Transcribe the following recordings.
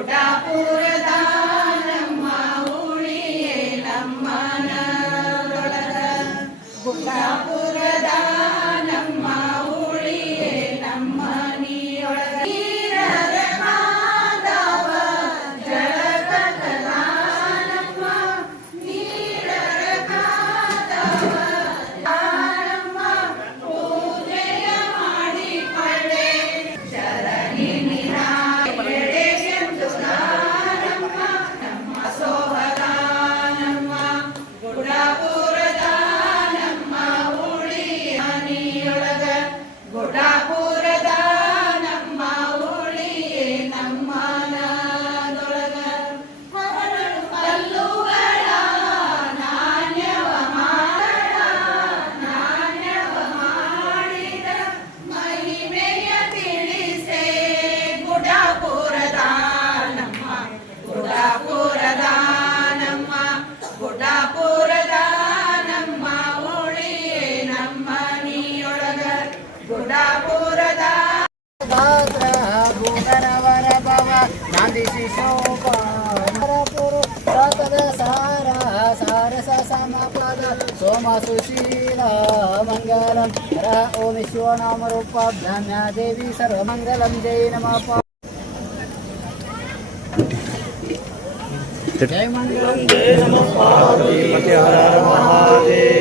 कोटापुरदा शोभापुरु सतद सारा सारस समपद सोम सुशीला मङ्गलं ॐ देवी सर्वमङ्गलं जय नमः जय मङ्गलं जय नमः जय।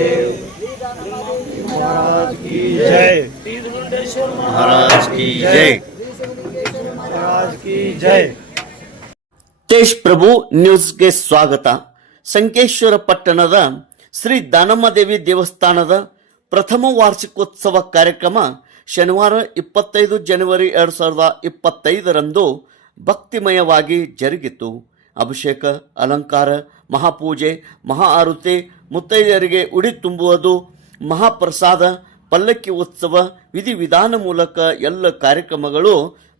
महाराज की जय। महाराज की जय। ತೇಜ್ ಪ್ರಭು ನ್ಯೂಸ್ಗೆ ಸ್ವಾಗತ. ಸಂಕೇಶ್ವರ ಪಟ್ಟಣದ ಶ್ರೀ ದಾನಮ್ಮದೇವಿ ದೇವಸ್ಥಾನದ ಪ್ರಥಮ ವಾರ್ಷಿಕೋತ್ಸವ ಕಾರ್ಯಕ್ರಮ ಶನಿವಾರ ಇಪ್ಪತ್ತೈದು ಜನವರಿ ಎರಡು ಸಾವಿರದ ಇಪ್ಪತ್ತೈದರಂದು ಭಕ್ತಿಮಯವಾಗಿ ಜರುಗಿತು. ಅಭಿಷೇಕ, ಅಲಂಕಾರ, ಮಹಾಪೂಜೆ, ಮಹಾ ಆರುತಿ, ಮುತ್ತೈದೆಯರಿಗೆ ಉಡಿ ತುಂಬುವುದು, ಮಹಾಪ್ರಸಾದ, ಪಲ್ಲಕ್ಕಿ ಉತ್ಸವ, ವಿಧಿವಿಧಾನ ಮೂಲಕ ಎಲ್ಲ ಕಾರ್ಯಕ್ರಮಗಳು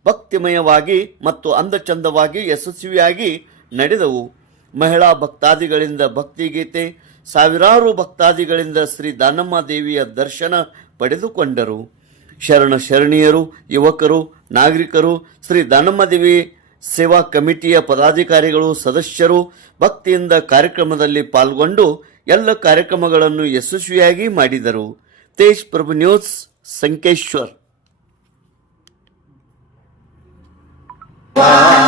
ಭಕ್ತಿಮಯವಾಗಿ ಮತ್ತು ಅಂದಚಂದವಾಗಿ ಯಶಸ್ವಿಯಾಗಿ ನಡೆದವು. ಮಹಿಳಾ ಭಕ್ತಾದಿಗಳಿಂದ ಭಕ್ತಿಗೀತೆ, ಸಾವಿರಾರು ಭಕ್ತಾದಿಗಳಿಂದ ಶ್ರೀ ದಾನಮ್ಮ ದೇವಿಯ ದರ್ಶನ ಪಡೆದುಕೊಂಡರು. ಶರಣ ಶರಣೀಯರು, ಯುವಕರು, ನಾಗರಿಕರು, ಶ್ರೀ ದಾನಮ್ಮ ದೇವಿ ಸೇವಾ ಕಮಿಟಿಯ ಪದಾಧಿಕಾರಿಗಳು, ಸದಸ್ಯರು ಭಕ್ತಿಯಿಂದ ಕಾರ್ಯಕ್ರಮದಲ್ಲಿ ಪಾಲ್ಗೊಂಡು ಎಲ್ಲ ಕಾರ್ಯಕ್ರಮಗಳನ್ನು ಯಶಸ್ವಿಯಾಗಿ ಮಾಡಿದರು. ತೇಜ್ ಪ್ರಭು ನ್ಯೂಸ್, ಸಂಕೇಶ್ವರ್. Bye.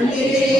கண்ணீரே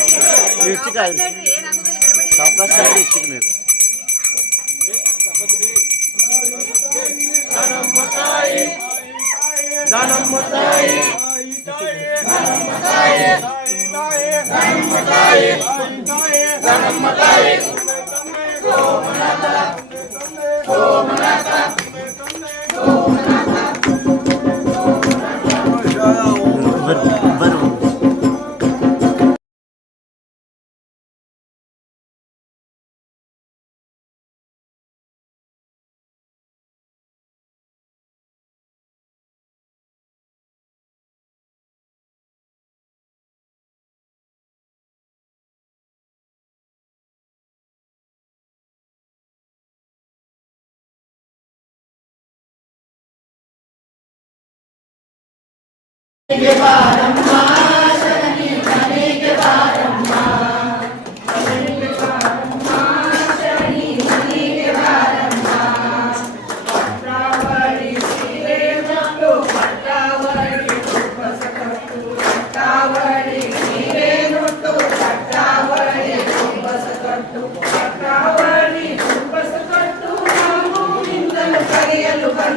ನೀವು ಚಿಕ್ಕ ಸಾವಕಾಶ ಚಿಕ್ಕ ನೀರು ಬರು levaram é